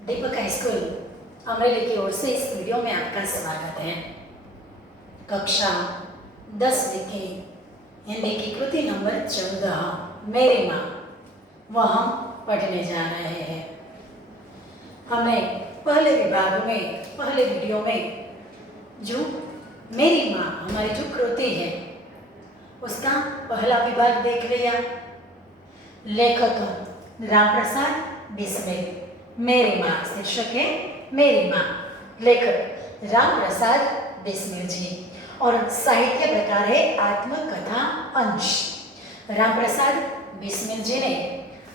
दीपक high school Amreli की ओर से इस वीडियो में आपका स्वागत है। कक्षा 10वीं की हिंदी की कृति नंबर 14 मेरी माँ वह हम पढ़ने जा रहे हैं। हमने पहले विभाग में पहले वीडियो में जो मेरी माँ हमारी जो कृति है उसका पहला विभाग देख लिया। लेखक रामप्रसाद बिस्मिल। मेरी माँ शीर्षक है मेरी माँ। लेखक रामप्रसाद बिस्मिल जी और साहित्य प्रकार है आत्मकथा अंश। रामप्रसाद बिस्मिल जी ने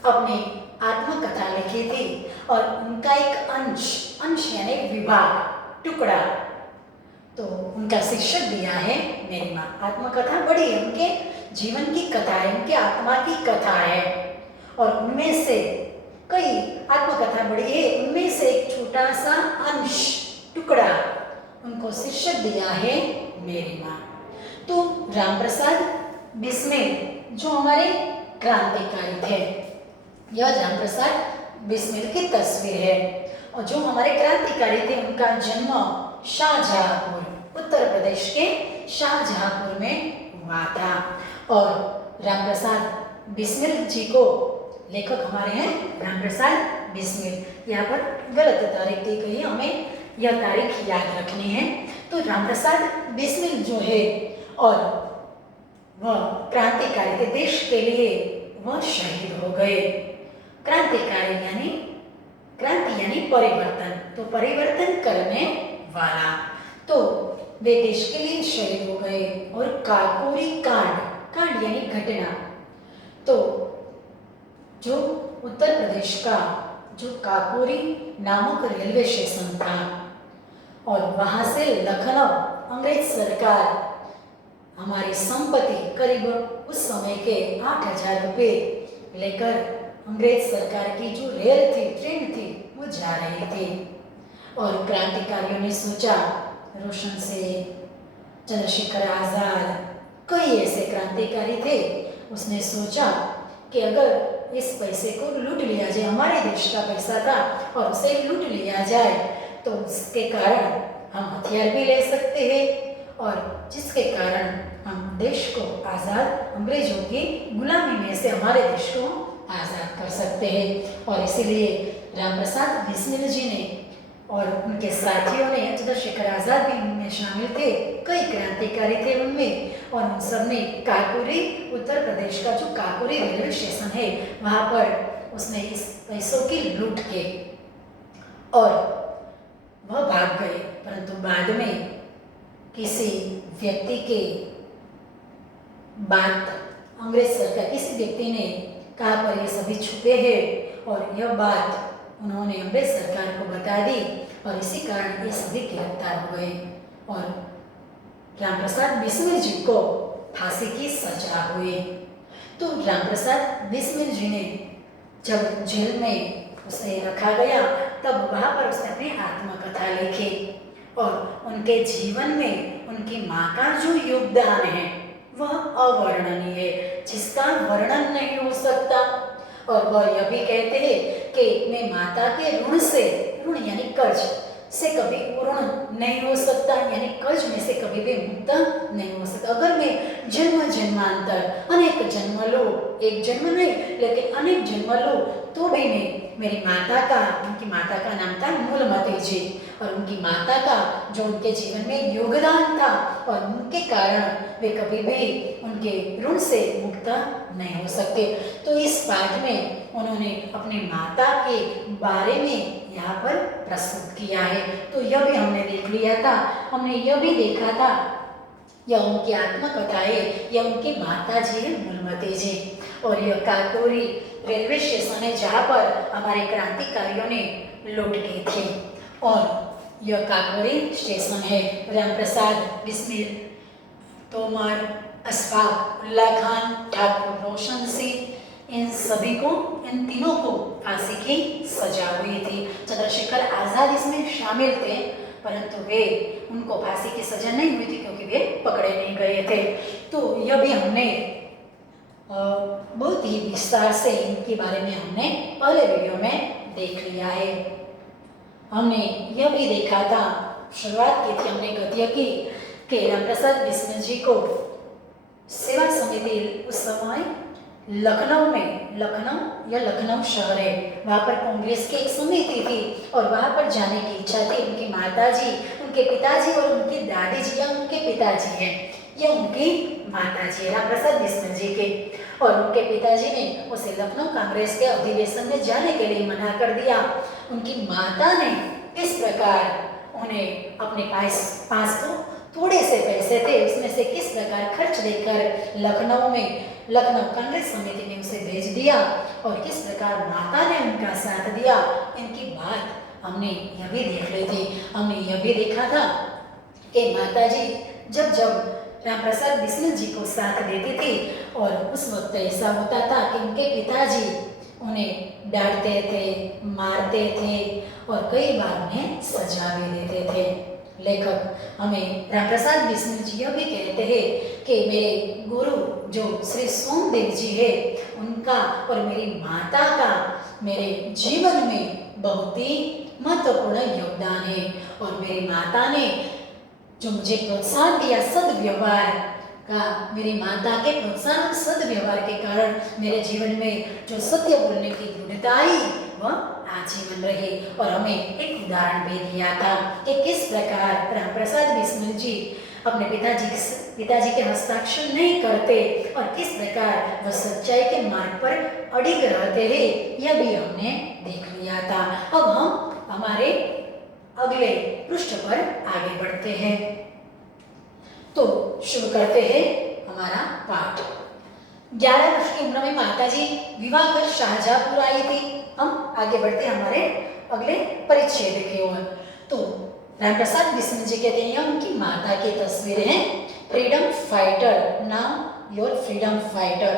अपनी आत्मकथा लिखी थी और उनका एक अंश यानी विभाग टुकड़ा तो उनका शीर्षक दिया है मेरी माँ। आत्मकथा बड़ी है, उनके जीवन की कथा है, उनके आत्मा की कथा है और उनमें से कई आत्मकथा बड़ी है, उनमें से एक छोटा सा अंश टुकड़ा उनको शीर्षक दिया है मेरी माँ। तो रामप्रसाद बिस्मिल जो हमारे क्रांतिकारी थे, यह रामप्रसाद बिस्मिल की तस्वीर है और जो हमारे क्रांतिकारी थे उनका जन्म शाहजहांपुर उत्तर प्रदेश के शाहजहांपुर में हुआ था। और रामप्रसाद बिस्मिल जी को लेखक हमारे हैं रामप्रसाद बिस्मिल। यहाँ पर गलत तारीख दी गई है, हमें यह तारीख याद रखनी है। तो रामप्रसाद बिस्मिल जो है और वह क्रांतिकारी थे, देश के लिए वह शहीद हो गए। क्रांतिकारी यानी क्रांति यानी परिवर्तन, तो परिवर्तन करने वाला, तो वे देश के लिए शहीद हो गए। और काकोरी कांड यानी घटना, तो जो उत्तर प्रदेश का जो काकोरी नामक रेलवे स्टेशन था और वहां से लखनऊ अंग्रेज सरकार हमारी संपत्ति करीब उस समय के 8,000 रुपये लेकर अंग्रेज सरकार की जो रेल थी, ट्रेन थी, वो जा रही थी। और क्रांतिकारियों ने सोचा, रोशन सिंह, चंद्रशेखर आजाद, कई ऐसे क्रांतिकारी थे, उसने सोचा कि अगर इस पैसे को लूट लिया जाए, हमारे देश का पैसा था और उसे लूट लिया जाए तो उसके कारण हम हथियार भी ले सकते हैं और जिसके कारण हम देश को आज़ाद, अंग्रेजों की गुलामी में से हमारे देश को आज़ाद कर सकते हैं। और इसीलिए रामप्रसाद बिस्मिल जी ने और उनके साथियों ने, चंद्रशेखर आजाद भी उनमें शामिल थे, कई क्रांतिकारी थे उनमें, और उन सब ने काकोरी उत्तर प्रदेश का जो काकोरी रेलवे स्टेशन है वहाँ पर उसने इस पैसों की लूट के और वह भाग गए। परंतु बाद में किसी व्यक्ति के बात अंग्रेज सरकार किसी व्यक्ति ने कहा पर ये सभी छुपे हैं और यह बात उन्होंने अंग्रेज सरकार को बता दी और इसी कारण ये सभी गिरफ्तार हो गए और रामप्रसाद बिस्मिल जी को फांसी की सजा हुई। तो रामप्रसाद बिस्मिल जी ने जब जेल में उसे रखा गया तब वहाँ पर उसने अपनी आत्मकथा लिखी और उनके जीवन में उनकी माँ का जो योगदान है वह अवर्णनीय है, जिसका वर्णन नहीं हो सकता। और वह यह भी कहते हैं कि मैं माता के ऋण से, ऋण यानी कर्ज से कभी ऋण नहीं हो सकता, यानी कर्ज में से कभी भी मुक्त नहीं हो सकता। अगर मैं जन्म जन्मांतर अनेक जन्म लूँ, एक जन्म नहीं लेकिन अनेक जन्म लूँ तो भी मैं मेरी माता का, उनकी माता का नाम था मूलमती जी, और उनकी माता का जो उनके जीवन में योगदान था और उनके कारण वे कभी भी उनके ऋण से मुक्त नहीं हो सकते। तो इस पाठ में उन्होंने अपनी माता के बारे में यहाँ पर प्रस्तुत किया है। तो यह भी हमने देख लिया था, हमने यह भी देखा था, यह उनकी आत्मकथा है, यह उनकी माता जी है मूलमती जी, और यह काकोरी रेलवे स्टेशन है जहाँ पर हमारे क्रांतिकारियों ने लूट की थी। और यह काकोरी स्टेशन है। रामप्रसाद बिस्मिल, तोमर, अशफाक उल्ला खान, ठाकुर रोशन सिंह, इन सभी को, इन तीनों को फांसी की सजा हुई थी। चंद्रशेखर आजाद इसमें शामिल थे परंतु वे, उनको फांसी की सजा नहीं हुई थी क्योंकि वे पकड़े नहीं गए थे। तो यह भी हमने बहुत ही विस्तार से इनके बारे में हमने पहले वीडियो में देख लिया है। हमने यह भी देखा था, शुरुआत की थी हमने गद्य की, कि रामप्रसाद बिस्मिल जी को सेवा समिति उस समय लखनऊ शहर है, वहाँ पर कांग्रेस की एक समिति थी और वहाँ पर जाने की इच्छा थी। उनकी माताजी, उनके पिताजी और उनकी दादी जी या उनके पिताजी हैं, ये उनकी माताजी है रामप्रसाद बिस्मिल जी के, और उनके पिताजी ने उसे लखनऊ कांग्रेस के अधिवेशन में जाने के लिए मना कर दिया। उनकी माता ने इस प्रकार उन्हें अपने पास तो थोड़े से पैसे थे, उसमें से किस प्रकार खर्च देकर लखनऊ कांग्रेस समिति ने उसे भेज दिया और किस प्रकार माता ने उनका साथ दिया। इनकी बात हमने यह भी देख ली थी। हमने यह भी देखा था कि माताजी जब रामप्रसाद बिस्मिल जी को साथ देती थी और उस वक्त ऐसा होता था कि उनके पिताजी उन्हें डांटते थे, मारते थे और कई बार उन्हें सजा भी देते थे। लेखक हमें रामप्रसाद बिस्मिल जी यह भी कहते हैं कि मेरे गुरु जो श्री सोमदेव जी है, उनका और मेरी माता का मेरे जीवन में बहुत ही महत्वपूर्ण योगदान है। और मेरी माता ने जो मुझे प्रोत्साहन दिया सद्व्यवहार का, मेरी माता के प्रोत्साहन सद्व्यवहार के कारण मेरे जीवन में जो सत्य बोलने की दृढ़ता आई वह आजीवन रही। और हमें एक उदाहरण भी दिया था कि किस प्रकार रामप्रसाद बिस्मिल जी अपने पिताजी के हस्ताक्षर नहीं करते और किस प्रकार वह सच्चाई के मार्ग पर अडिग रहते हैं, यह भी हमने देख लिया था। अब हम हमारे अगले पृष्ठ पर आगे बढ़ते हैं, तो शुरू करते हैं हमारा पाठ। 11 वर्ष की उम्र में माताजी विवाह कर शाहजहांपुर आई थी। हम आगे बढ़ते हैं हमारे अगले परिच्छेद की ओर। तो रामप्रसाद बिस्मिल जी कहते हैं उनकी माता की तस्वीर है, freedom fighter, now your freedom fighter.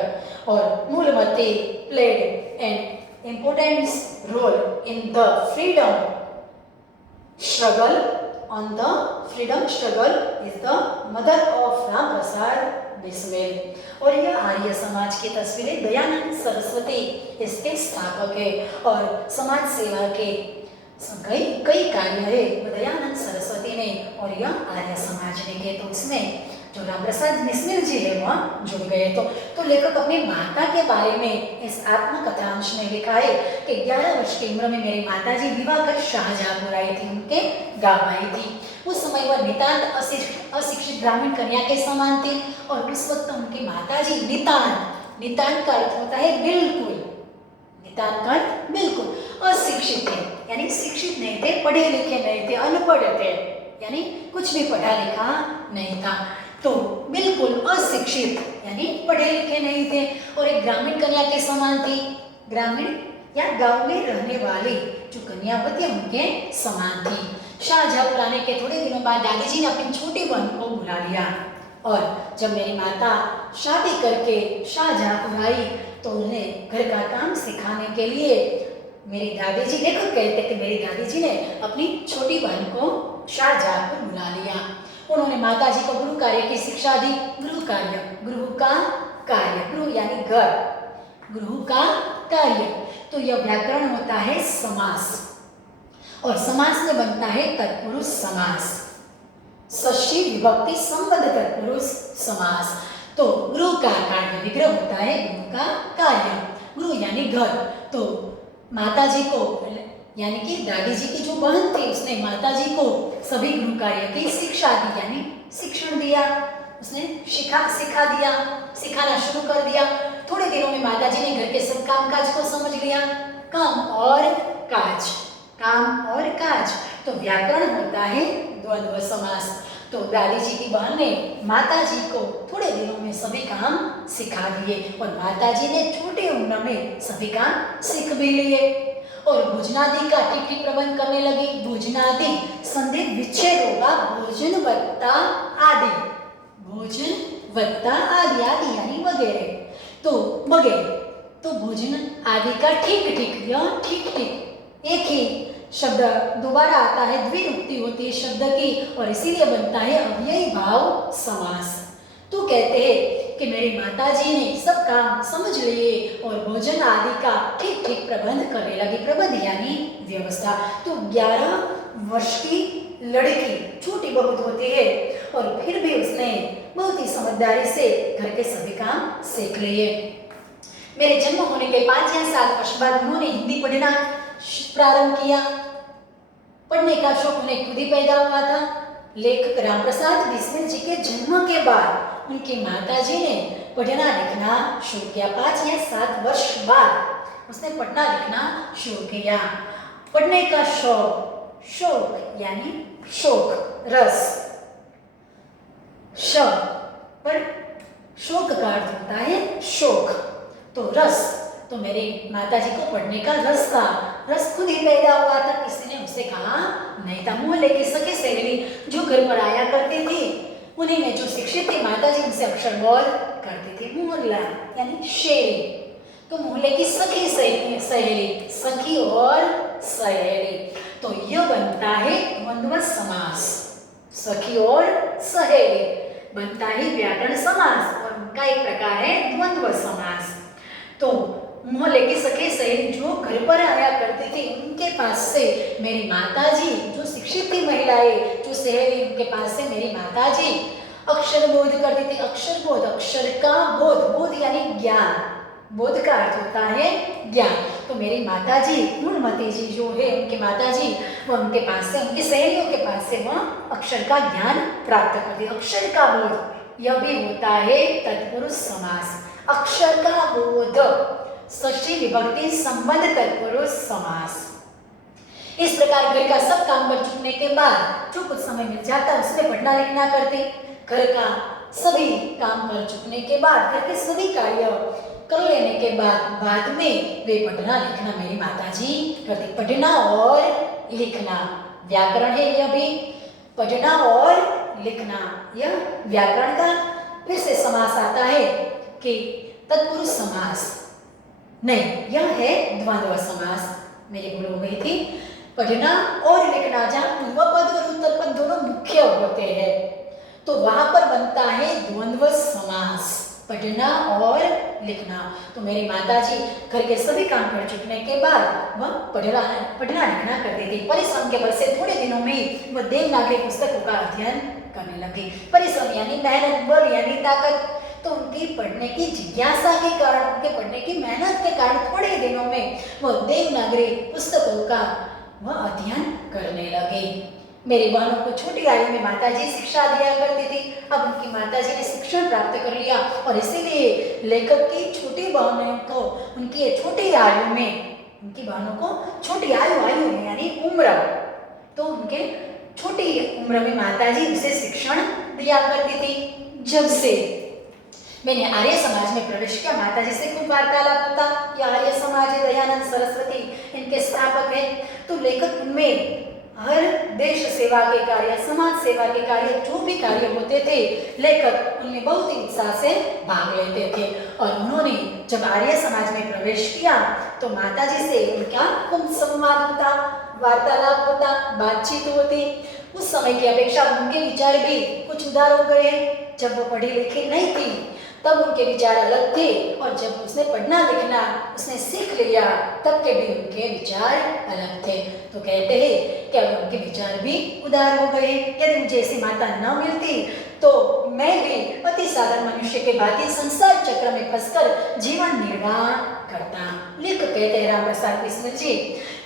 और Moolmati played an important role in the freedom struggle on the freedom struggle is the mother of Ramprasad Bismil. और यह आर्य समाज की तस्वीरें दयानंद सरस्वती इसके स्थापक है और समाज सेवा के कई कार्य है दयानंद सरस्वती ने और यह आर्य समाज ने किए। तो उसमें जो रामप्रसाद बिस्मिल जी है वह जुड़ गए। तो लेखक अपनी माता के बारे में इस आत्मकथांश में लिखा है कि 11 वर्ष की उम्र में मेरी माताजी विवाह कर शाहजहांपुर आई थी, उनके गांव आई थी। उस समय वह नितांत अशिक्षित ग्रामीण कन्या के समान थी और उस वक्त उनकी माताजी नितांत का अर्थ होता है बिल्कुल, नितांत का अर्थ बिल्कुल अशिक्षित थे, यानी शिक्षित नहीं थे, पढ़े लिखे नहीं थे, अनपढ़ थे, यानी कुछ भी पढ़ा लिखा नहीं था। तो बिल्कुल अशिक्षित यानी पढ़े लिखे नहीं थे और एक ग्रामीण कन्या के समान थी। ग्रामीण या गांव में रहने वाली जो कन्या होती है उनके समान थी। शाहजहांपुर आने के थोड़े दिनों बाद दादी जी ने अपनी छोटी बहन को बुला लिया और जब मेरी माता शादी करके शाहजहांपुर आई तो उन्हें घर का काम सिखाने के लिए मेरी दादी जी, देखो कहते कि मेरी दादी जी ने अपनी छोटी बहन को शाहजहांपुर बुला लिया। उन्होंने माताजी को गृह कार्य की शिक्षा दी। गृह यानी घर, गृह का कार्य। तो यह व्याकरण होता है समास और समास में बनता है तत्पुरुष समास, षष्ठी विभक्ति संबंध तत्पुरुष समास। तो गृह का कार्य विग्रह होता है गृह का कार्य, गृह यानी घर। तो माताजी को यानी कि दादी जी की जो बहन थी उसने माताजी को सभी गृह कार्य की शिक्षा दी, यानी शिक्षण दिया, उसने सिखाना शुरू कर दिया। थोड़े दिनों में माताजी ने घर के सब कामकाज को समझ लिया। काम और काज। तो व्याकरण होता है द्वंद्व समास। तो दादी जी की बहन ने माताजी को थोड़े दिनों में सभी काम सिखा दिए और माताजी ने छोटी उम्र में सभी काम सीख भी लिए और भोजनादि का ठीक प्रबंध करने लगी। भोजनादि संधि विच्छेद होगा, भोजन वत्ता आदि यानी वगैरह। तो भोजन आदि का ठीक एक ही शब्द दोबारा आता है, द्विरुक्ति होती है शब्द की और इसीलिए बनता है अव्ययी भाव समास। तो कहते हैं कि मेरी माताजी ने सब काम समझ लिए और भोजन आदि का ठीक प्रबंध करने लगी। प्रबंध यानी व्यवस्था समझा। तो 11 वर्ष की लड़की छोटी बहुत होती है और फिर भी उसने बहुत ही समझदारी से घर के सभी काम सीख लिए। मेरे जन्म होने के 5 या 7 वर्ष बाद उन्होंने हिंदी पढ़ना प्रारंभ किया। पढ़ने का शौक उन्हें खुद ही पैदा हुआ था। लेखक रामप्रसाद बिस्मिल जी के जन्म के बाद उनकी माताजी ने पढ़ना लिखना शुरू किया। 5 या 7 वर्ष बाद उसने पढ़ना लिखना शुरू किया। पढ़ने का शौक, शौक यानी शौक, रस, श पर शौक का अर्थ होता है शौक, तो रस। तो मेरी माताजी को पढ़ने का रस था, रस खुद ही पैदा हुआ था। किसी ने उसे कहा नहीं था। मोहल्ले की सखी सहेली जो घर पर आया करती थी उन्हीं में जो शिक्षित थी माताजी उनसे अक्षर बोल करती थी। मोहल्ला यानी शेरी, तो मोहल्ले की सखी सहेली, सखी और सहेली, तो यह बनता है द्वंद्व समास। सखी और सहेली बनता है व्याकरण समास और उनका एक प्रकार है द्वंद्व समास। तो मोहल्ले की सखी सहेली जो घर पर आया करती थी उनके पास से मेरी माताजी, जो शिक्षित थी महिलाएं, जो सहेली, उनके पास से मेरी माताजी अक्षर बोध करती थी। अक्षर बोध, अक्षर का बोध, बोध यानी ज्ञान, बोध का अर्थ होता है ज्ञान। तो मेरी माताजी गुणमती जी जो है उनकी माताजी, वह उनके पास से, उनकी सहेलियों के पास से वह अक्षर का ज्ञान प्राप्त करती। अक्षर का बोध यह भी होता है तत्पुरुष समास। अक्षर का बोध, षष्ठी विभक्ति संबंध तत्पुरुष समास। इस प्रकार घर का सब काम कर चुकने के बाद जो कुछ समय मिल जाता उसमें पढ़ना लिखना करती। घर का सभी काम कर चुकने के बाद, घर के सभी कार्य कर लेने के बाद में वे पढ़ना लिखना मेरी माताजी करती। पढ़ना और लिखना व्याकरण है, यह भी पढ़ना और लिखना यह व्याकरण का फिर से समास आता है कि तत्पुरुष समास नहीं, यह है द्वंद्व समास। मेरी भूल हो गई थी। पढ़ना और लिखना जहाँ पूर्व पद और उत्तर पद दोनों मुख्य होते हैं तो वहां पर बनता है द्वंद्व समास, पढ़ना और लिखना। तो मेरी माताजी घर के सभी काम कर चुकने के बाद वह पढ़ना लिखना करती थी। परिश्रम के बल से थोड़े दिनों में वह देवनागरी पुस्तकों का अध्ययन करने लगी। परिश्रम यानी मेहनत, बल यानी ताकत। तो उनकी पढ़ने की जिज्ञासा के कारण, उनके पढ़ने की मेहनत के कारण थोड़े दिनों में वह देवनागरी पुस्तकों का वह अध्ययन करने लगे। मेरी बहनों को छोटी आयु में माताजी शिक्षा दिया करती थी। अब उनकी माताजी ने शिक्षण प्राप्त कर लिया और इसीलिए लेखक की छोटी बहनों को उनकी छोटी आयु में, उनकी बहनों को छोटी आयु में यानी उम्र, तो उनके छोटी उम्र में माताजी उसे शिक्षण दिया करती थी। जब से मैंने आर्य समाज में प्रवेश किया माताजी से खूब वार्तालाप होता। यह आर्य समाज है, दयानंद सरस्वती इनके स्थापक है। तो लेखक उनमें हर देश सेवा के कार्य, समाज सेवा के कार्य, जो भी कार्य होते थे लेखक उनमें बहुत ही उत्साह से भाग लेते थे। और उन्होंने जब आर्य समाज में प्रवेश किया तो माताजी से उनका खूब संवाद होता, वार्तालाप होता, बातचीत होती। उस समय की अपेक्षा उनके विचार भी कुछ उदार हो गए। जब वो पढ़ी लिखी नहीं थी तब उनके विचार अलग थे और जब उसने पढ़ना लिखना उसने सीख लिया तब के भी उनके विचार अलग थे। तो कहते हैं कि अब उनके विचार भी उदार हो गए। यदि मुझे ऐसी माता न मिलती तो मैं भी अति साधारण मनुष्य के भांति संसार चक्र में फंसकर जीवन निर्वाह करता। लेखक कहते हैं रामप्रसाद बिस्मिल जी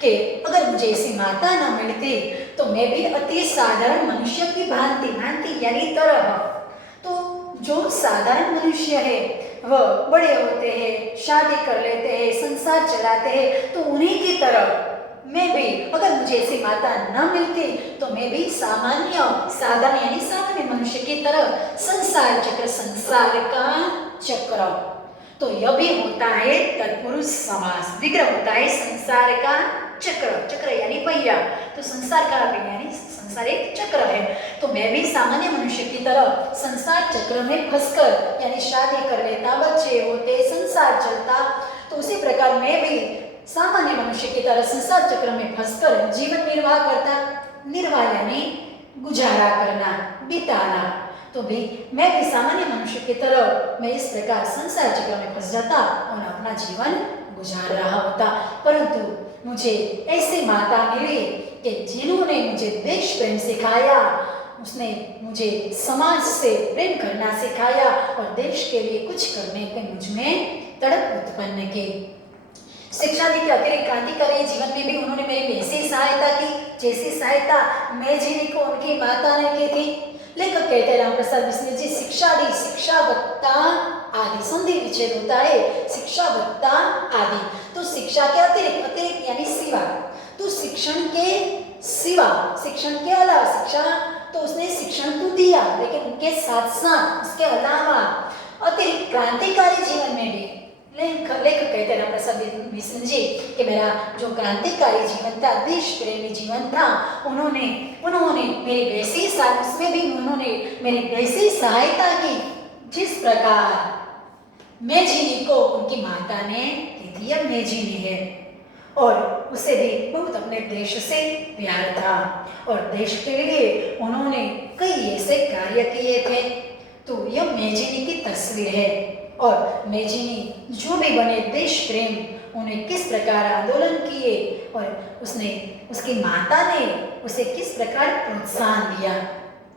कि अगर मुझे ऐसी माता न मिलती तो मैं भी अति साधारण मनुष्य की भांति यानी तरह, तो जो साधारण मनुष्य है वह बड़े होते हैं, शादी कर लेते हैं, संसार चलाते हैं, तो उन्हीं की तरह मैं भी, अगर मुझे ऐसी माता न मिलती तो मैं भी सामान्य साधारण यानी सामान्य मनुष्य की तरह संसार चक्र, संसार का चक्र, तो यह भी होता है तत्पुरुष समास। विग्रह होता है संसार का चक्र, चक्र यानी पहिया, तो संसार का पहिया यानी संसार एक चक्र है। तो मैं भी सामान्य मनुष्य की तरह संसार चक्र में फंसकर यानी शादी कर लेता, बच्चे होते, संसार चलता, तो उसी प्रकार मैं भी सामान्य मनुष्य की तरह संसार चक्र में फंसकर जीवन निर्वाह करता। निर्वाह यानी गुजारा करना, बिताना। तो भी मैं भी सामान्य मनुष्य की तरह मैं इस प्रकार संसार चक्र में फंस जाता और अपना जीवन गुजार रहा होता। परंतु मुझे ऐसी माता मिली कि जिन्होंने मुझे देश प्रेम सिखाया, उसने मुझे समाज से प्रेम करना सिखाया और देश के लिए कुछ करने के मुझ में तड़प उत्पन्न की। शिक्षा दी के अतिरिक्त क्रांतिकारी जीवन में भी उन्होंने मेरी वैसी सहायता की जैसी सहायता मेझिनी को उनकी माता ने की थी। लेखक कहते रामप्रसाद बिस्मिल जी, शिक्षा दी, शिक्षा वक्ता आदि, संधि विच्छेद होता है, शिक्षा वक्ता आदि। तो शिक्षा के अतिरिक्त, अतिरिक्त यानी सिवा, तो शिक्षण के सिवा, शिक्षण के अलावा, शिक्षा तो उसने शिक्षण तो दिया, लेकिन उनके साथ साथ उसके अलावा अतिरिक्त क्रांतिकारी जीवन में भी लेखक कहते रामप्रसाद बिस्मिल जी कि मेरा जो क्रांतिकारी जीवन था, देश प्रेमी जीवन था, उन्होंने मेरी वैसी उसमें भी उन्होंने मेरी वैसी सहायता की जिस प्रकार मेझिनी को उनकी माता ने की थी। यह मेझिनी है और उसे भी बहुत अपने देश से प्यार था और देश के लिए उन्होंने कई ऐसे कार्य किए थे। तो यह मेझिनी की तस्वीर है और मेझिनी जो भी बने देश प्रेम, उन्हें किस प्रकार आंदोलन किए और उसकी माता ने उसे किस प्रकार प्रोत्साहन दिया।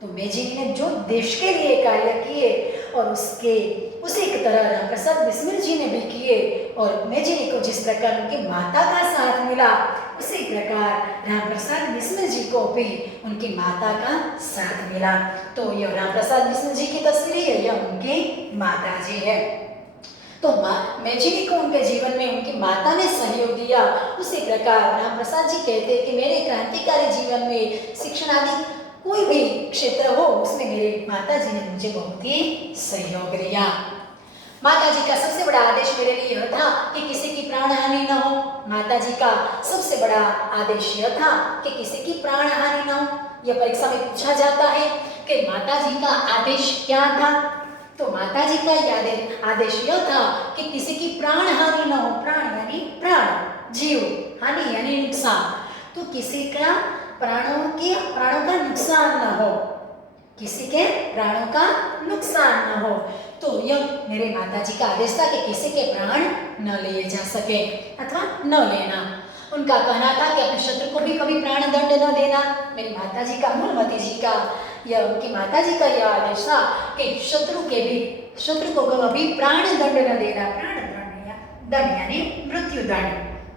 तो मेझिनी ने जो देश के लिए कार्य किए और उसी की तरह रामप्रसाद बिस्मिल जी ने भी किए और मेझिनी को जिस प्रकार उनकी माता का साथ मिला, उसी प्रकार रामप्रसाद बिस्मिल जी को भी उनकी माता का साथ मिला। तो यह रामप्रसाद बिस्मिल जी की तस्वीर है, यह उनकी माता जी है। तो मेझिनी को उनके जीवन में उनकी माता ने सहयोग दिया, उसी प्रकार रामप्रसाद जी कहते हैं कि मेरे क्रांतिकारी जीवन में शिक्षण आदि कोई भी क्षेत्र हो, उसमें मेरे माता जी ने मुझे बहुत ही सहयोग दिया। माता जी का सबसे बड़ा आदेश मेरे लिए यह था कि किसी की प्राण हानि न हो। माता जी का सबसे बड़ा आदेश यह था कि किसी की प्राण हानि न हो। यह परीक्षा में पूछा जाता है कि माता जी का आदेश क्या था। तो माता जी का आदेश यह था कि किसी की प्राण हानि न हो। प्राण यानी प्राण, जीव, हानि यानी नुकसान। तो किसी का प्राणों का नुकसान न हो, किसी के प्राणों का नुकसान न हो। तो यह मेरे माता जी का आदेश था कि किसी के प्राण न लिए जा सके अथवा न लेना। उनका कहना था कि अपने शत्रु को भी कभी प्राण दंड न देना। मेरी माता जी का, मूलमती जी का, यह उनकी माता जी का यह आदेश था कि शत्रु को कभी प्राण दंड न देना। प्राण दंड यानी मृत्यु दंड,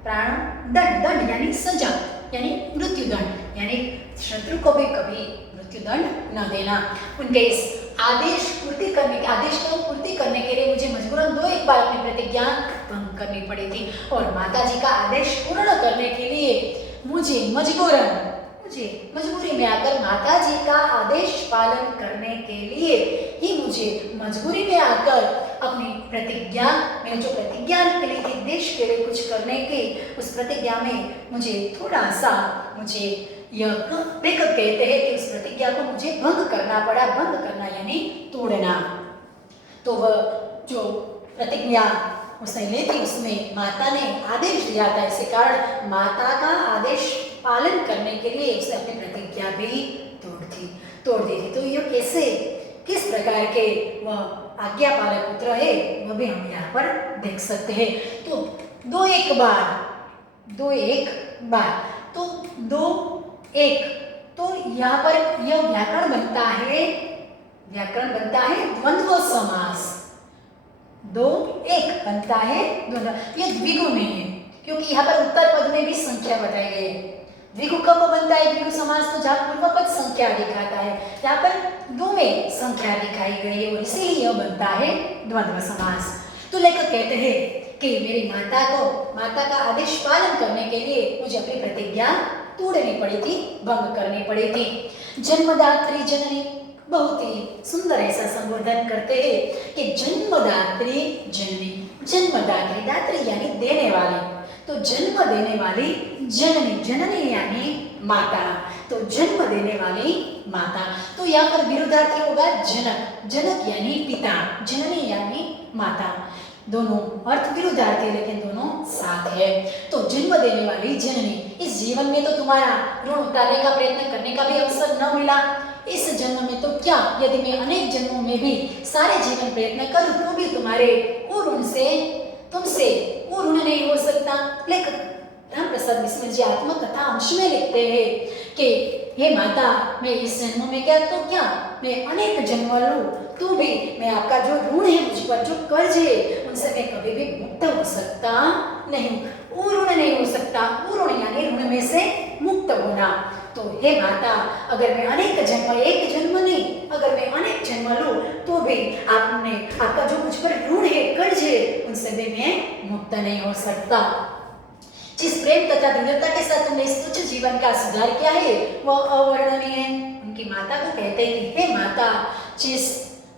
प्राण दंड यानी सजा यानी मृत्यु दंड, यानी शत्रु को भी कभी मृत्यु दंड न देना। उनके इस आदेश को पूर्ति करने के लिए मुझे मजबूरन 2-1 बार अपनी प्रतिज्ञा भंग करनी पड़ी थी और माता जी का आदेश पूर्ण करने के लिए मुझे मजबूरी में आकर माता जी का आदेश पालन करने के लिए ही मुझे मजबूरी में आकर अपनी प्रतिज्ञा, मैंने जो प्रतिज्ञा ली थी देश के लिए कुछ करने की, उस प्रतिज्ञा में मुझे थोड़ा सा यह लेखक कहते हैं कि उस प्रतिज्ञा को मुझे भंग करना पड़ा। भंग करना यानी तोड़ना। तो वह जो प्रतिज्ञा उसने ली थी उसमें माता ने आदेश दिया था, इसी कारण माता का आदेश पालन करने के लिए उसने अपनी प्रतिज्ञा भी तोड़ दी थी। तो यह किस प्रकार के वह आज्ञा पालक पुत्र है वह भी हम यहाँ पर देख सकते हैं। तो 2-1 बार तो 2-1, तो यहाँ पर यह व्याकरण बनता है द्वंद्व समास। 2-1 बनता है द्वंद्व। यह द्विगु नहीं है क्योंकि यहाँ पर उत्तर पद में भी संख्या बताई गई है। द्विगु कब बनता है द्विगु समास? तो जहाँ पूर्व पद संख्या दिखाता है, यहाँ पर 2 में संख्या दिखाई गई है और इसीलिए यह बनता है द्वंद्व समास। तो लेखक कहते हैं कि मेरी माता का आदेश पालन करने के लिए मुझे अपनी प्रतिज्ञा तोड़नी पड़ी थी, भंग करनी पड़ी थी। जन्मदात्री जननी, बहुत ही सुंदर ऐसा संबोधन करते हैं कि जन्मदात्री जननी। जन्मदात्री, दात्री यानी देने वाली, तो जन्म देने वाली जननी यानी माता। तो जन्म देने वाली माता। तो यहाँ पर विरुद्धार्थी होगा जनक यानी पिता, जननी यानी माता। दोनों अर्थ विरुद्धार्थी है लेकिन दोनों साथ है। तो जन्म देने वाली जननी, इस जीवन में तो तुम्हारा ऋण उतारने का प्रयत्न करने का भी अवसर न मिला। इस जन्म में तो क्या, यदि मैं अनेक जन्मों में भी सारे जीवन प्रयत्न करूं तो भी तुमसे वो ऋण नहीं हो सकता। लेकिन राम प्रसाद बिस्मिल जी आत्मकथा अंश में लिखते हैं कि हे माता, मैं इस जन्म में क्या तो क्या, मैं अनेक जन्म लूं तो भी मैं आपका जो ऋण है, मुझ पर जो कर्ज है, उनसे मैं कभी भी मुक्त हो सकता नहीं। वो ऋण नहीं हो सकता, वो ऋण यानी ऋण में से मुक्त होना। तो हे माता, अगर मैं अनेक जन्म, एक जन्म नहीं, अगर मैं अनेक जन्म लूं तो भी आपका जो मुझ पर ऋण है, कर्ज है, उनसे भी मैं मुक्त नहीं हो सकता। जिस प्रेम तथा दृढ़ता के साथ तुमने इस तुच्छ जीवन का सुधार किया है वह अवर्णनीय है। उनकी माता को कहते हैं कि हे माता, जिस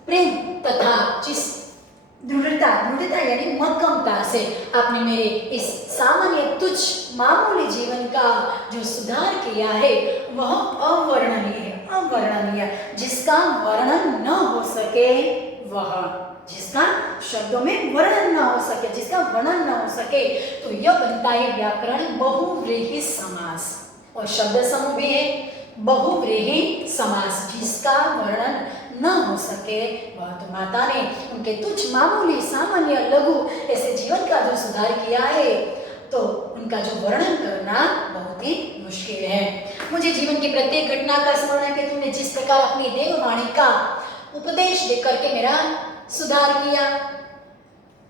प्रेम तथा जिस दृढ़ता यानी मक्कमता से आपने मेरे इस सामान्य तुच्छ मामूली जीवन का जो सुधार किया है वह अवर्णनीय है, अवर्णनीय, जिसका वर्णन न हो सके, वह जिसका शब्दों में वर्णन न हो सके, जिसका वर्णन न हो सके, तो यह बनता है व्याकरण बहुव्रीहि समास। और शब्द समूह भी है बहुव्रीहि समास, जिसका वर्णन न हो सके वह। तो माता ने उनके तुच्छ मामूली सामान्य लघु ऐसे जीवन का जो सुधार किया है, तो उनका जो वर्णन करना बहुत ही मुश्किल है। मुझे जीवन की प्रत्येक घटना का स्मरण है कि तुमने जिस प्रकार अपनी देववाणी का उपदेश देकर के मेरा सुधार किया।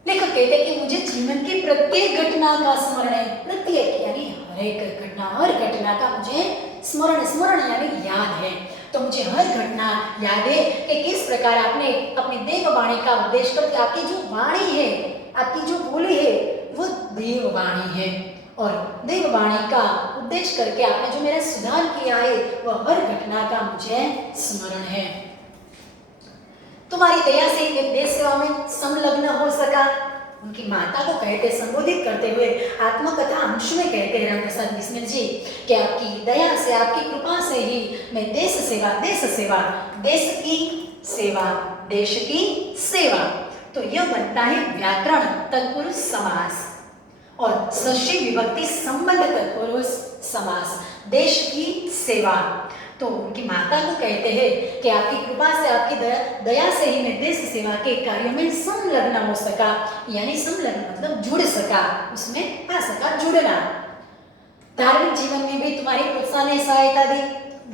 लेखक कहते हैं कि मुझे जीवन की प्रत्येक घटना का स्मरण है, प्रत्येक यानी हर एक घटना, हर घटना का मुझे स्मरण यानी याद है। तो मुझे हर घटना याद है कि किस प्रकार आपने अपनी देववाणी का उपदेश करके, आपकी जो वाणी है, आपकी जो बोली है, वो देववाणी है, और देववाणी का उपदेश करके आपने जो मेरा सुधार किया है वह हर घटना का मुझे स्मरण है। तुम्हारी दया से मैं देश सेवा में संलग्न हो सका। उनकी माता को कहते, संबोधित करते हुए आत्मकथा अंश में कहते हैं राम प्रसाद बिस्मिल जी कि आपकी दया से, आपकी कृपा से ही मैं देश की सेवा, तो यह बनता है व्याकरण तत्पुरुष समास और षष्ठी विभक्ति संबंध तत्पुरुष समास, देश की सेवा। तो उनकी माता को कहते हैं कि आपकी कृपा से, आपकी दया से ही मैं देश सेवा के कार्यों में संलग्न हो सका, यानी संलग्न मतलब जुड़ सका, उसमें आ सका, जुड़ना। धार्मिक जीवन में भी तुम्हारी प्रोत्साहन ने सहायता दी।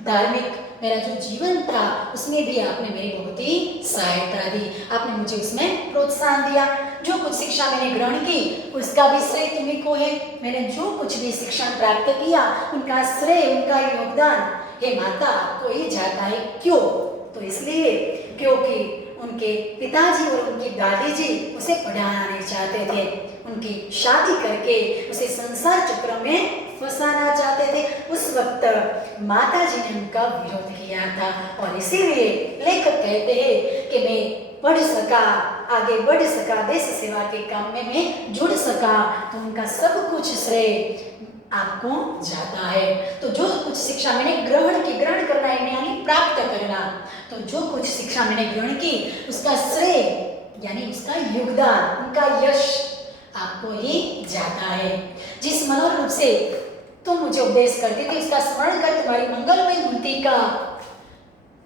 धार्मिक मेरा जो जीवन था उसमें भी आपने मेरी बहुत ही सहायता दी, आपने मुझे उसमें प्रोत्साहन दिया। जो कुछ शिक्षा मैंने ग्रहण की उसका भी श्रेय तुम्हीं को है। मैंने जो कुछ भी शिक्षण प्राप्त किया उनका श्रेय, उनका योगदान हे माता आपको ही जाता है। क्यों? तो इसलिए क्योंकि उनके पिताजी और उनकी दादी जी उसे पढ़ाना नहीं चाहते थे, उनकी शादी करके उसे संसार चक्र में फंसाना चाहते थे। उस वक्त माता जी ने उनका विरोध किया था, और इसीलिए लेखक कहते हैं कि मैं पढ़ सका, आगे बढ़ सका, देश सेवा के काम में मैं जुड़ सका, तो उनका सब कुछ श्रेय आपको जाता है। तो जो कुछ शिक्षा मैंने ग्रहण करना है यानी प्राप्त करना, तो जो कुछ शिक्षा मैंने ग्रहण की उसका श्रेय यानी उसका योगदान, उनका यश आपको ही जाता है। जिस मनोहर रूप से तुम मुझे उपदेश करती थी उसका स्मरण कर तुम्हारी मंगलमय मूर्ति का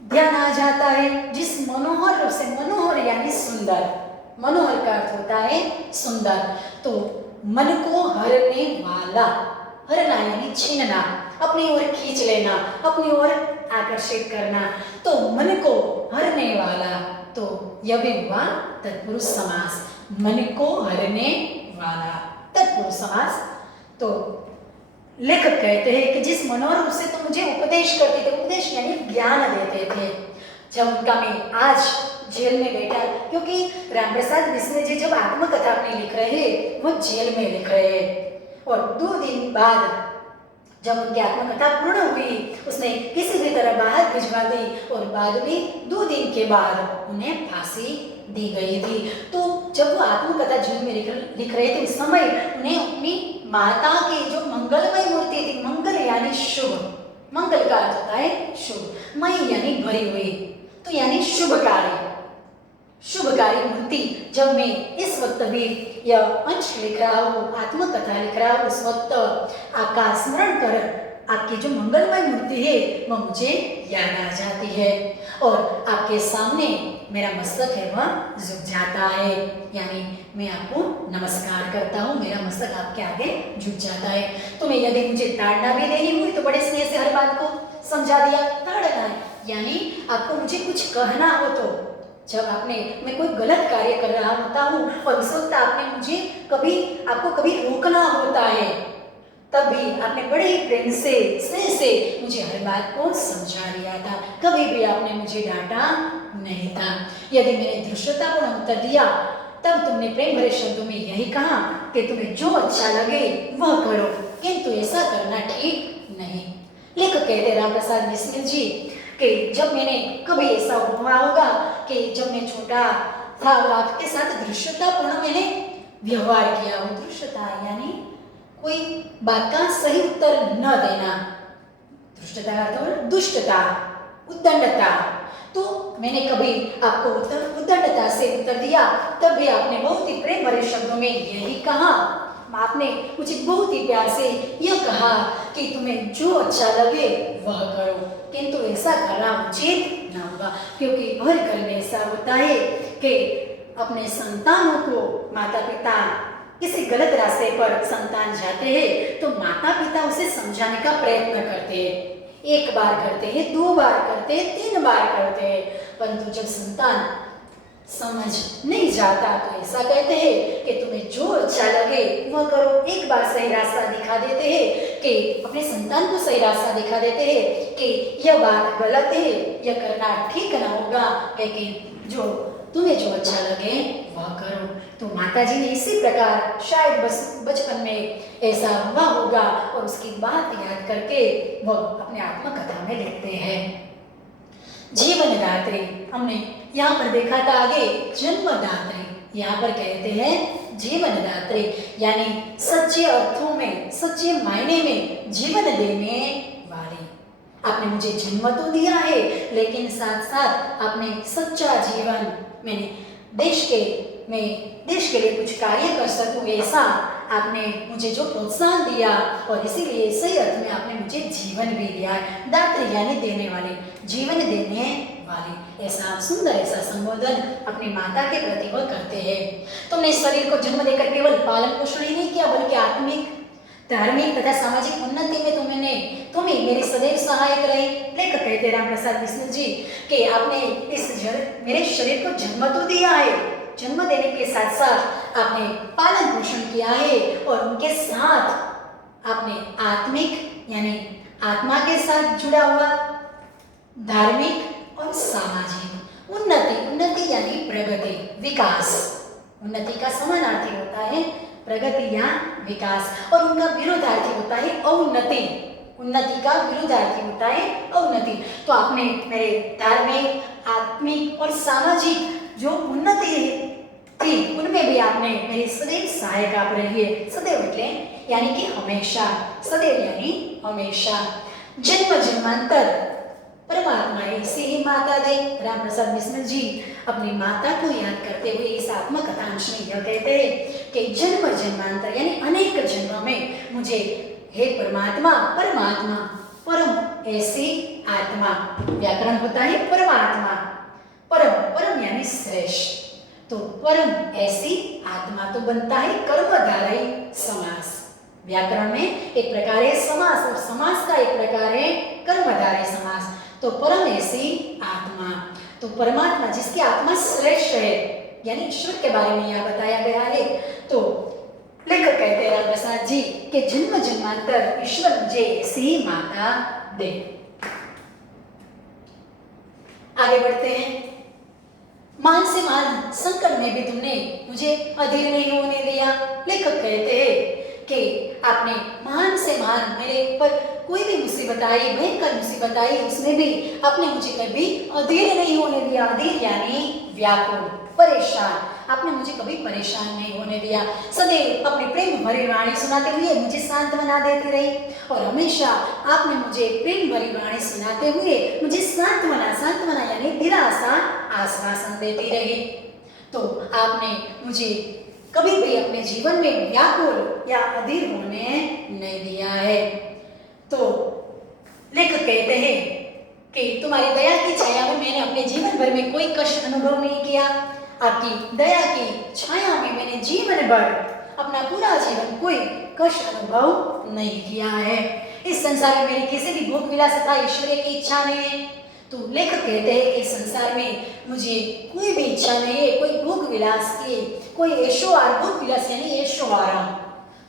ध्यान आ जाता है। जिस मनोहर रूप से, मनोहर यानी सुंदर, मनोहर का अर्थ होता है सुंदर, तो मन को हरने वाला, हरना यानी छीनना, अपनी ओर खींच लेना, अपनी ओर आकर्षित करना, तो मन को हरने वाला, तो यह भी हुआ तत्पुरुष समास, मन को हरने वाला तत्पुरुष समास। तो लेखक कहते हैं कि जिस मनोहर रूप से तो मुझे उपदेश करते थे, उपदेश यानी ज्ञान देते थे, जब उनका मैं आज जेल में बैठा, क्योंकि राम प्रसाद बिस्मिल जी जब आत्मकथा अपनी लिख रहे हैं वो जेल में लिख रहे हैं, और 2 दिन बाद जब उनकी आत्मकथा पूर्ण हुई उसने किसी भी तरह बाहर भिजवा दी, और बाद में 2 दिन के बाद उन्हें फांसी दी गई थी। तो जब वो आत्मकथा जेल में लिख रहे थे उस समय उन्हें अपनी माता की जो मंगलमय मूर्ति थी, मंगल यानी शुभ, मंगल का अर्थ होता है शुभ, मय यानी भरी हुई, तो यानी शुभकारी मूर्ति, जब मैं इस वक्त भी यह अंश लिख रहा हूँ, आत्मकथा लिख रहा हूँ, उस वक्त आपका स्मरण कर आपकी जो मंगलमय मूर्ति है वह मुझे याद आ जाती है। और आपके सामने मेरा मस्तक है वह झुक जाता है, यानी मैं आपको नमस्कार करता हूँ, मेरा मस्तक आपके आगे झुक जाता है। तो मैं यदि मुझे ताड़ना भी देनी हुई तो बड़े स्नेह से हर बात को समझा दिया। ताड़ना है यानी आपको मुझे कुछ कहना हो, तो जब मैं कोई गलत कार्य कर रहा होता हूँ और उस वक्त आपको कभी रोकना होता है, तब भी आपने बड़े ही प्रेम से स्नेह से मुझे हर बात को समझा दिया था। कभी भी आपने मुझे डांटा नहीं था। यदि मैंने धृष्टतापूर्ण उत्तर दिया तब तुमने प्रेम भरे शब्दों में यही कहा कि तुम्हें जो अच्छा लगे वह करो, किंतु ऐसा करना ठीक नहीं। लेखक कहते राम प्रसाद बिस्मिल जी कि जब मैंने कभी ऐसा हुआ होगा कि जब मैं छोटा था और आपके साथ धृष्टतापूर्ण मैंने व्यवहार किया हो। धृष्टता यानी कोई बात का सही उत्तर न देना, धृष्टता का अर्थ दुष्टता, उद्दंडता। तो मैंने कभी आपको उद्दंडता से उत्तर दिया, तब भी आपने बहुत ही प्रेम भरे शब्दों में यही कहा, आपने मुझे बहुत ही प्यार से यह कहा कि तुम्हें जो अच्छा लगे वह करो, किंतु ऐसा करना उचित न होगा। क्योंकि हर घर में ऐसा होता है कि अपने संतानों को माता पिता किसी गलत रास्ते पर संतान जाते हैं तो माता पिता उसे समझाने का प्रयत्न करते हैं। एक बार करते हैं, 2 बार करते हैं, 3 बार करते हैं, परंतु जब संतान समझ नहीं जाता तो ऐसा कहते हैं कि तुम्हें जो अच्छा लगे वह करो। एक बार सही रास्ता दिखा देते हैं कि अपने संतान को सही रास्ता दिखा देते हैं कि यह बात गलत है, यह करना ठीक ना होगा, लेकिन तुम्हें जो अच्छा लगे वह करो। तो माताजी ने इसी प्रकार शायद बचपन में ऐसा हुआ होगा और उसकी बात याद करके वह अपने आत्मकथा में लिखते हैं। जीवनदात्री हमने यहाँ पर देखा था, आगे जन्मदात्री, यहाँ पर कहते हैं जीवनदात्री, यानी सच्चे अर्थों में, सच्चे मायने में जीवन देने वाली। आपने मुझे जन्म तो दिया है, लेकिन साथ साथ आपने सच्चा जीवन, मैं देश के लिए कुछ कार्य कर सकूं ऐसा आपने मुझे जो प्रोत्साहन दिया, और इसीलिए सही अर्थ में आपने मुझे जीवन भी दिया है। दात्री यानी देने वाले, जीवन देने वाले, ऐसा सुंदर ऐसा संबोधन अपनी माता के प्रति वह करते हैं। तुमने शरीर को जन्म देकर केवल पालन पोषण ही नहीं किया, बल्कि आत्मिक, धार्मिक तथा सामाजिक उन्नति में तुम्हें मेरी सदैव सहायक रही। लेखक कहते राम प्रसाद बिस्मिल जी कि आपने मेरे शरीर को जन्म तो दिया है, जन्म देने के साथ साथ आपने पालन पोषण किया है, और उनके साथ आपने आत्मिक यानी आत्मा के साथ जुड़ा हुआ धार्मिक और सामाजिक उन्नति यानी प्रगति, विकास। उन्नति का समानार्थी होता है प्रगति या विकास, और उनका विरोधार्थी होता है अउन्नति। उन्नति का विरोधार्थी होता है अउन्नति। तो आपने मेरे धार्मिक, आत्मिक और सामाजिक जो उन्नति थी उनमें भी आपने मेरी सदैव सहायक आप रही है। सदैव એટલે यानी कि हमेशा, सदैव यानी हमेशा। जन्म जन्मांतर परमात्मा ऐसी ही माता दे। राम प्रसाद बिस्मिल जी अपनी माता को याद करते हुए इस आत्मकथांश में यह कहते हैं कि जन्म जन्मांतर यानी अनेक जन्मों में मुझे हे परमात्मा परम ऐसी आत्मा, व्याकरण होता है परमात्मा, परम यानी श्रेष्ठ, तो परम ऐसी आत्मा तो बनता है कर्मधारय समास। व्याकरण में एक प्रकार है समास और समास का एक प्रकार है कर्मधारय समास। तो परम ऐसी आत्मा, तो परमात्मा जिसकी आत्मा श्रेष्ठ है, यानी ईश्वर के बारे में यह बताया गया है। तो लेखक कहते हैं राम प्रसाद जी कि जन्म जन्मांतर ईश्वर मुझे ऐसी माता दे। आगे बढ़ते हैं। महान से महान संकट में भी तुमने मुझे अधीर नहीं होने दिया। लेखक कहते हैं कि आपने महान से महान मेरे पर कोई भी मुसीबत आई, भयंकर मुसीबत आई, उसमें भी आपने मुझे कभी अधीर नहीं होने दिया। अधीर यानी व्याकुल, परेशान, आपने मुझे कभी परेशान नहीं होने दिया। सदैव अपने प्रेम भरी वाणी सुनाते हुए मुझे सांत्वना देती रही, और हमेशा आपने मुझे प्रेम भरी वाणी सुनाते हुए मुझे सांत्वना यानी दिलासा, आश्वासन देती रही। तो आपने मुझे कभी भी अपने जीवन में व्याकुल या अधीर होने नहीं दिया है। तो लेखक कहते हैं कि तुम्हारी दया की छाया में मैंने अपने अपने जीवन भर में कोई कष्ट अनुभव नहीं किया। आपकी दया की छाया में मैंने जीवन भर अपना पूरा जीवन कोई कष्ट अनुभव नहीं किया है। इस संसार में मेरी किसी भी भोग विलास तथा ऐश्वर्य की इच्छा नहीं है। तो लेखक कहते हैं कि संसार में मुझे कोई भी इच्छा नहीं है, कोई भोग विलास की, कोई भोग विलास यानी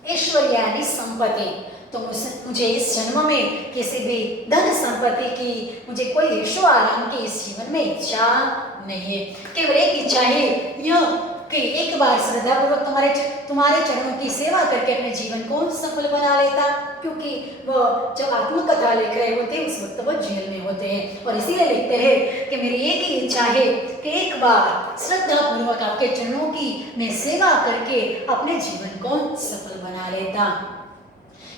ऐश्वर्य यानी संपत्ति। तो मुझे इस जन्म में किसी भी धन संपत्ति की, मुझे कोई ऐशो आराम की इस जीवन में इच्छा नहीं है। केवल एक इच्छा है यह कि एक बार श्रद्धापूर्वक तुम्हारे चरणों की सेवा करके अपने जीवन को सफल बना लेता, क्योंकि वह जब आत्मकथा लिख रहे होते हैं उस वक्त वह जेल में होते हैं और इसीलिए लिखते हैं कि मेरी एक ही इच्छा है कि एक बार श्रद्धापूर्वक आपके चरणों की मैं सेवा करके अपने जीवन को सफल बना लेता।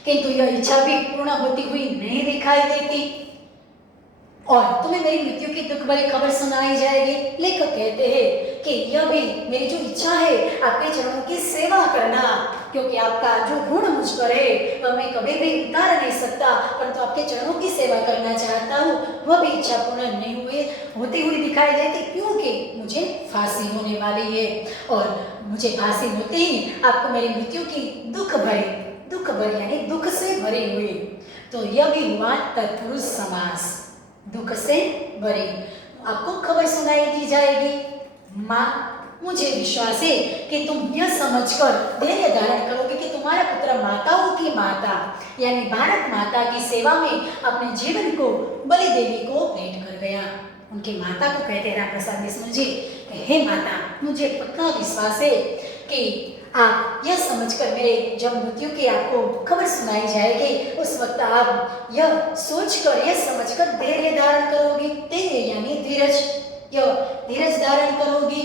किंतु यह इच्छा भी पूर्ण होती हुई नहीं दिखाई देती और तुम्हें मेरी मृत्यु की दुख भरी खबर सुनाई जाएगी। लेखक कहते हैं कि यह भी मेरी जो इच्छा है आपके चरणों की सेवा करना, क्योंकि आपका जो ऋण मुझ पर है वह मैं कभी भी उतार नहीं सकता, परंतु आपके चरणों की सेवा करना चाहता हूँ, वह भी इच्छा पूर्ण नहीं होती हुई दिखाई देती, क्योंकि मुझे फांसी होने वाली है और मुझे फांसी होते ही आपको मेरी मृत्यु की दुख भरी यानी दुख से भरी हुई। तो यह भी हुआ तत्पुरुष समास, दुख से भरी आपको खबर सुनाई दी जाएगी। माँ, मुझे विश्वास है कि तुम यह समझकर धैर्य धारण करोगे कि तुम्हारा पुत्र माताओं की माता यानी भारत माता की सेवा में अपने जीवन को बलि देवी को भेंट कर गया। उनकी माता को कहते हैं रामप्रसाद बिस्मिल जी, हे माता, मुझे पक्का विश्वास है कि आप यह समझकर मेरे जब मृत्यु की आपको खबर सुनाई जाएगी उस वक्त आप यह सोचकर यह समझकर धैर्य धारण करोगी। धैर्य यानी धीरज, यह धीरज धारण करोगी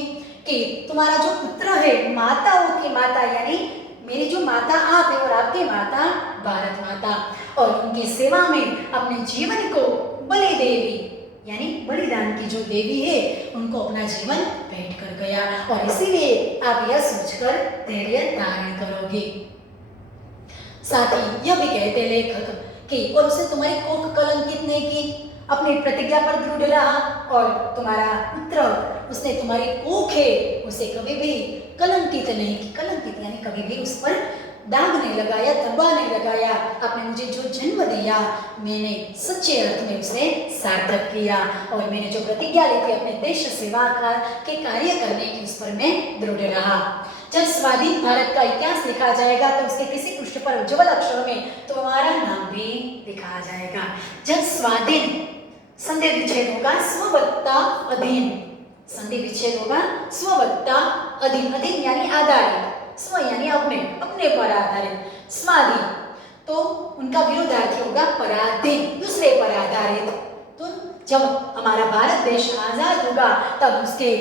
कि तुम्हारा जो पुत्र है माताओं की माता यानी मेरी जो माता आप है और आपकी माता भारत माता, और उनकी सेवा में अपने जीवन को बलि देवी यानी बलिदान की जो देवी है उनको अपना जीवन भेंट कर गया और इसीलिए आप यह सोचकर धैर्य धारण करोगे। साथ ही यह भी कहते लेखक कि और उसने तुम्हारी कोख कलंकित नहीं की, अपनी प्रतिज्ञा पर दृढ़ रहा और तुम्हारा पुत्र उसने तुम्हारी कोख है उसे कभी भी कलंकित नहीं की। कलंकित यानी कभी भी उस पर दाग नहीं लगाया, धब्बा नहीं लगाया। आपने मुझे जो जन्म दिया मैंने सच्चे अर्थ में उसे सार्थक किया और मैंने जो प्रतिज्ञा ली थी अपने देश सेवा के कार्य करने की उस पर मैं दृढ़ रहा। जब स्वाधीन भारत का इतिहास लिखा जाएगा तो उसके किसी पृष्ठ पर उज्ज्वल अक्षरों में तुम्हारा नाम भी लिखा जाएगा। जब स्वाधीन संधि विच्छेद होगा स्ववत्ता अधीन, संधि विच्छेद होगा स्ववत्ता अधीन, अधीन यानी आधारित, स्व यानी अपने पर आधारित, स्वाधीन तो उनका विरोधार्थी होगा पराधीन, दूसरे पर आधारित। तो जब हमारा भारत देश आजाद होगा तब उसके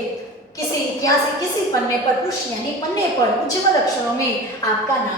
किसी इतिहास के किसी पन्ने पर पृष्ठ यानी पन्ने पर उज्ज्वल अक्षरों में आपका नाम